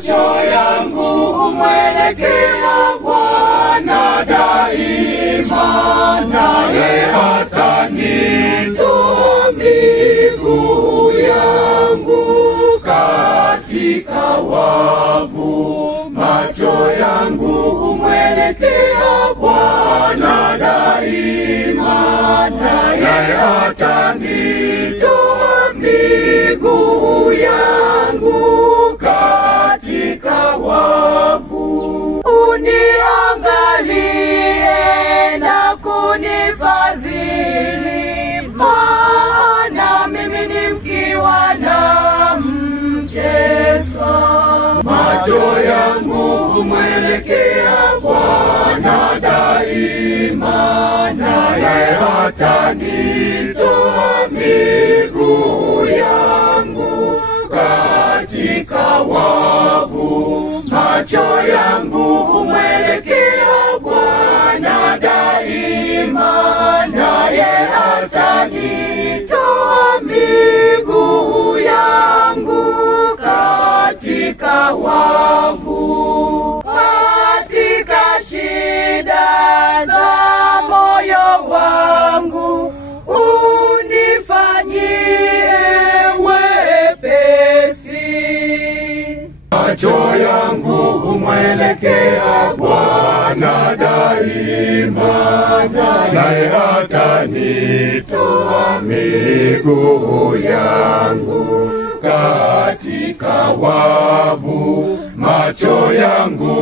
Macho yangu humwelekea Bwana daima, naye atanitoa miguu yangu katika wavu. Macho yangu humwelekea Bwana daima, naye atanitoa miguu yangu katika wavu. Uniangalie na kunifadhili, maana mimi ni mkiwa na mtesa. Macho yangu humwelekea Bwana daima, naye atanitoa miguu yangu katika wavu. Macho yangu humwelekea Bwana daima, naye atanitoa miguu yangu katika wavu. Katika shida za moyo wangu unifanyie wepesi. Macho yangu humwelekea Bwana daima, naye atanitoa miguu yangu katika wavu. Macho yangu